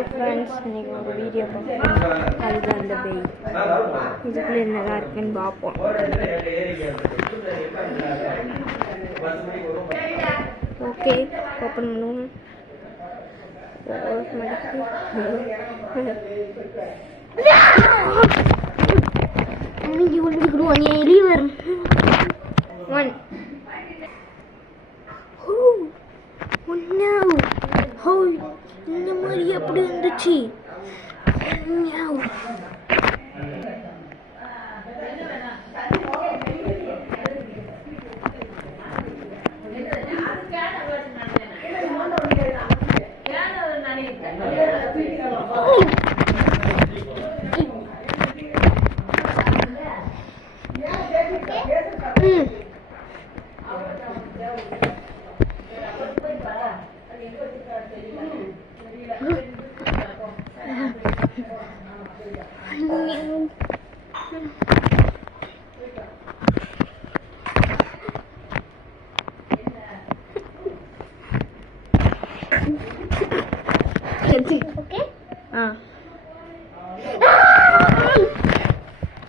Friends, இன்னைக்கு ஒரு video பார்ப்போம். அதுதான் அந்த பெய் இதுக்குள்ளே என்னதான் இருக்குன்னு பார்ப்போம். ஓகே, ஓப்பன் பண்ணுவோம். One. Oh no! Oh, இந்த மாதிரி எப்படி இருந்துச்சு? No. Okay?